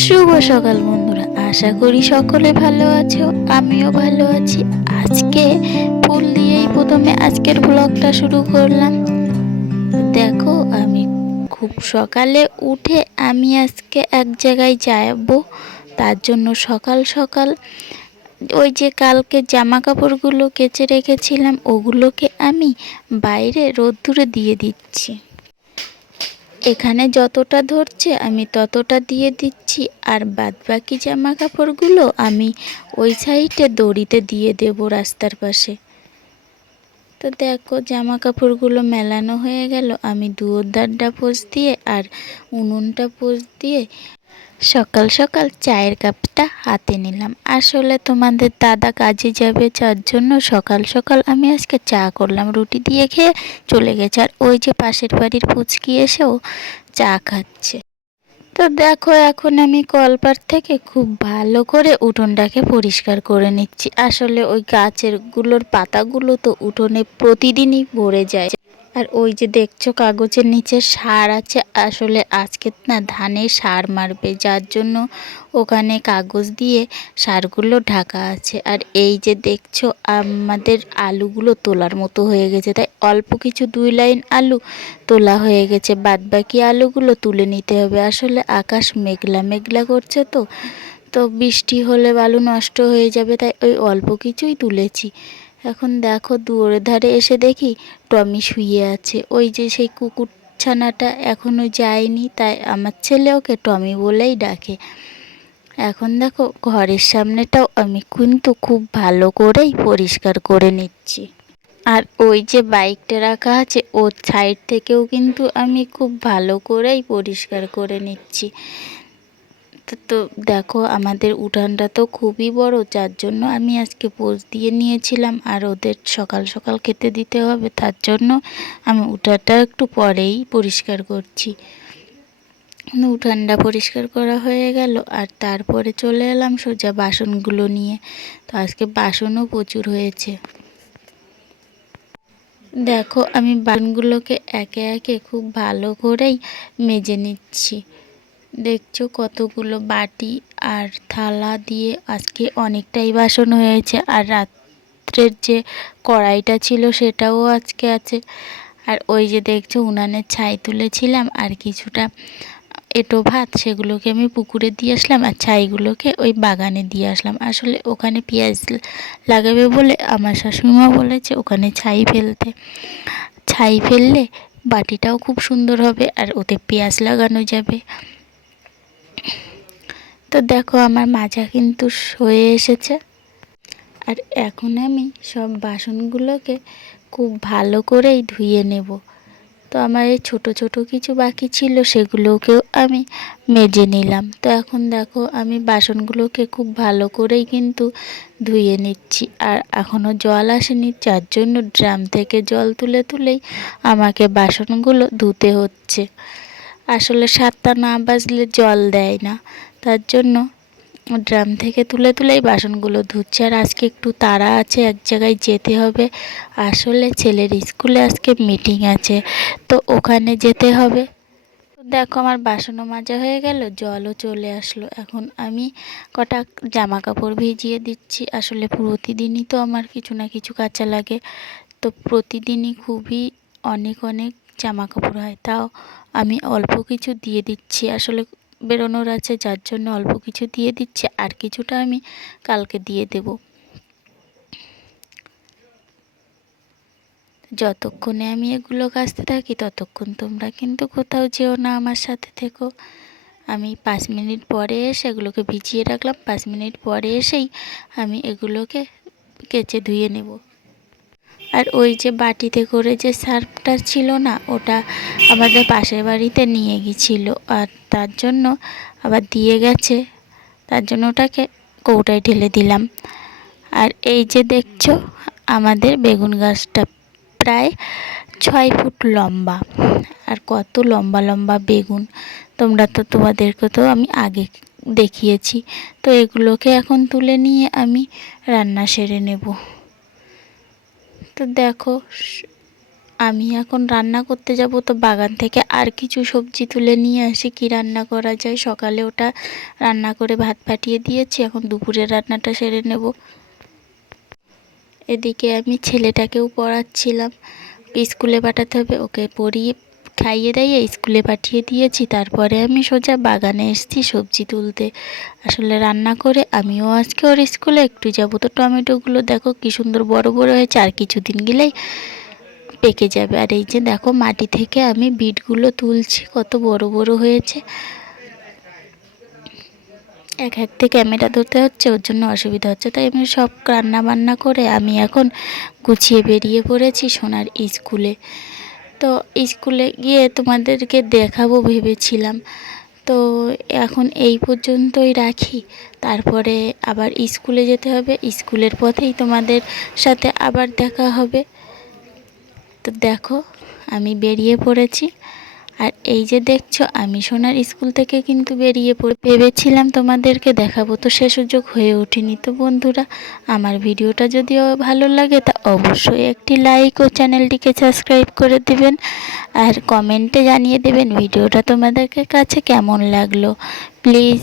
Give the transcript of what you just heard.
শুভ সকাল বন্ধুরা। আশা করি সকলে ভালো আছো, আমিও ভালো আছি। আজকে ফুল দিয়েই প্রথমে আজকের ব্লগটা শুরু করলাম। দেখো, আমি খুব সকালে উঠে আমি আজকে এক জায়গায় যাব, তার জন্য সকাল সকাল ওই যে কালকে জামা কাপড়গুলো কেচে রেখেছিলাম, ওগুলোকে আমি বাইরে রোদ্দুরে দিয়ে দিচ্ছি। এখানে যতটা ধরছে আমি ততটা দিয়ে দিচ্ছি, আর বাদ বাকি জামা কাপড়গুলো আমি ওই সাইডে দড়িতে দিয়ে দেব রাস্তার পাশে। তো দেখো জামা কাপড়গুলো মেলানো হয়ে গেল, আমি দুয়োদারটা পোজ দিয়ে আর উনুনটা পোজ দিয়ে সকাল সকাল চায়ের কাপটা হাতে নিলাম। আসলে তোমাদের দাদা কাজে যাবে, যার জন্য সকাল সকাল আমি আজকে চা করলাম, রুটি দিয়ে খেয়ে চলে গেছে। আর ওই যে পাশের বাড়ির পুচকি এসেও চা খাচ্ছে। তো দেখো, এখন আমি কলপার থেকে খুব ভালো করে উঠোনটাকে পরিষ্কার করে নিচ্ছি। আসলে ওই গাছেরগুলোর পাতাগুলো তো উঠোনে প্রতিদিনই ভরে যায়। আর ওই যে দেখছ কাগজের নিচে সার আছে। আসলে আজকে না ধানে সার মারবে, যার জন্য ওখানে কাগজ দিয়ে সারগুলো ঢাকা আছে। আর এই যে দেখছ আমাদের আলুগুলো তোলার মতো হয়ে গেছে, তাই অল্প কিছু দুই লাইন আলু তোলা হয়ে গেছে। বাদ বাকি আলুগুলো তুলে নিতে হবে। আসলে আকাশ মেঘলা মেঘলা করছে তো তো বৃষ্টি হলে বালু নষ্ট হয়ে যাবে, তাই ওই অল্প কিছুই তুলেছি। এখন দেখো দুয়ারের ধারে এসে দেখি টমি শুয়ে আছে। ওই যে সেই কুকুর ছানাটা এখনও যায়নি, তাই আমার ছেলে ওকে টমি বলেই ডাকে। এখন দেখো ঘরের সামনেটাও আমি কিন্তু খুব ভালো করেই পরিষ্কার করে নিচ্ছি। আর ওই যে বাইকটা রাখা আছে, ওর সাইড থেকেও কিন্তু আমি খুব ভালো করেই পরিষ্কার করে নিচ্ছি। তো দেখো আমাদের উঠানটা তো খুবই বড়, যার জন্য আমি আজকে পোজ দিয়ে নিয়েছিলাম আর ওদের সকাল সকাল খেতে দিতে হবে, তার জন্য আমি উঠানটা একটু পরেই পরিষ্কার করছি। উঠানটা পরিষ্কার করা হয়ে গেল আর তারপরে চলে এলাম সোজা বাসনগুলো নিয়ে। তো আজকে বাসনও প্রচুর হয়েছে। দেখো আমি বাসনগুলোকে একে একে খুব ভালো করেই মেজে নিচ্ছি। দেখছ কতগুলো বাটি আর থালা দিয়ে আজকে অনেকটাই বাসন হয়েছে। আর রাত্রের যে কড়াইটা ছিল সেটাও আজকে আছে। আর ওই যে দেখছ উনানের ছাই তুলেছিলাম আর কিছুটা এটো ভাত সেগুলোকে আমি পুকুরে দিয়ে আসলাম আর ছাইগুলোকে ওই বাগানে দিয়ে আসলাম। আসলে ওখানে পেঁয়াজ লাগাবে বলে আমার শাশুড়িমা বলেছে ওখানে ছাই ফেলতে। ছাই ফেললে বাটিটাও খুব সুন্দর হবে আর ওতে পেঁয়াজ লাগানো যাবে। তো দেখো আমার মাজা কিন্তু হয়ে এসেছে। আর এখন আমি সব বাসনগুলোকে খুব ভালো করেই ধুয়ে নেব। তো আমার এই ছোটো ছোটো কিছু বাকি ছিল সেগুলোকেও আমি মেজে নিলাম। তো এখন দেখো আমি বাসনগুলোকে খুব ভালো করেই কিন্তু ধুয়ে নিচ্ছি। আর এখনও জল আসেনি, যার জন্য ড্রাম থেকে জল তুলে তুলেই আমাকে বাসনগুলো ধুতে হচ্ছে। আসলে সাতটা না বাজলে জল দেয় না। তার জন্য ড্রাম থেকে তুলে তুলেই বাসনগুলো ধুচ্ছে। আর আজকে একটু তাড়া আছে, এক জায়গায় যেতে হবে। আসলে ছেলের স্কুলে আজকে মিটিং আছে, তো ওখানে যেতে হবে। দেখো আমার বাসনও মাজা হয়ে গেল, জলও চলে আসলো। এখন আমি কটা জামা কাপড় ভিজিয়ে দিচ্ছি। আসলে প্রতিদিনই তো আমার কিছু না কিছু কাঁচা লাগে। তো প্রতিদিনই খুবই অনেক অনেক জামা কাপড় হয়, তাও আমি অল্প কিছু দিয়ে দিচ্ছি। আসলে বেরোনোর আছে, যার জন্য অল্প কিছু দিয়ে দিচ্ছি, আর কিছুটা আমি কালকে দিয়ে দেব। যতক্ষণে আমি এগুলো কাচতে থাকি, ততক্ষণ তোমরা কিন্তু কোথাও যেও না আমার সাথে থেকো। আমি পাঁচ মিনিট পরে এসে এগুলোকে ভিজিয়ে রাখলাম, পাঁচ মিনিট পরে এসেই আমি এগুলোকে কেচে ধুয়ে নেব। আর ওই যে বাটিতে করে যে সার্ফটা ছিল না, ওটা আমাদের পাশের বাড়িতে নিয়ে গিয়েছিল। আর তার জন্য আবার দিয়ে গেছে। তার জন্য ওটাকে কৌটায় ঢেলে দিলাম। আর এই যে দেখছ, আমাদের বেগুন গাছটা প্রায় ছয় ফুট লম্বা। আর কত লম্বা লম্বা বেগুন, তোমরা তো তোমাদেরকে তো আমি আগে দেখিয়েছি। তো এগুলোকে এখন তুলে নিয়ে আমি রান্না সেরে নেব। তো দেখো আমি এখন রান্না করতে যাব তো বাগান থেকে আর কিছু সবজি তুলে নিয়ে আসি। কি রান্না করা যায়? সকালে ওটা রান্না করে ভাত পাঠিয়ে দিয়েছি, এখন দুপুরের রান্নাটা সেরে নেব। এদিকে আমি ছেলেটাকেও পড়াচ্ছিলাম, স্কুলে পাঠাতে হবে, ওকে পড়িয়ে খাইয়ে দাইয়ে স্কুলে পাঠিয়ে দিয়েছি, তারপরে আমি সোজা বাগানে এসেছি সবজি তুলতে। আসলে রান্না করে আমিও আজকে ওর স্কুলে একটু যাব। তো টমেটোগুলো দেখো কি সুন্দর বড় বড় হয়েছে, আর কিছুদিন গেলেই পেকে যাবে। আর এই যে দেখো মাটি থেকে আমি বিটগুলো তুলছি, কত বড় বড় হয়েছে। এক হাতে ক্যামেরা ধরতে হচ্ছে, ওর জন্য অসুবিধা হচ্ছে। তাই আমি সব রান্না বান্না করে আমি এখন গুছিয়ে বেরিয়ে পড়েছি সোনার স্কুলে। তো স্কুলে গিয়ে তোমাদেরকে দেখাবো ভেবেছিলাম। তো এখন এই পর্যন্তই রাখি। তারপরে আবার স্কুলে যেতে হবে। স্কুলের পথেই তোমাদের সাথে আবার দেখা হবে। তো দেখো, আমি বেরিয়ে পড়েছি। আর এই যে দেখছ, আমি সোনার স্কুল থেকে কিন্তু বেরিয়ে পড়ে। ভেবেছিলাম তোমাদেরকে দেখাবো, তো সে সুযোগ হয়ে ওঠেনি। তো বন্ধুরা, আমার ভিডিওটা যদি ভালো লাগে, তা অবশ্যই একটি লাইক ও চ্যানেলটিকে সাবস্ক্রাইব করে দেবেন। আর কমেন্টে জানিয়ে দেবেন, ভিডিওটা তোমাদেরকে কাছে কেমন লাগল। প্লিজ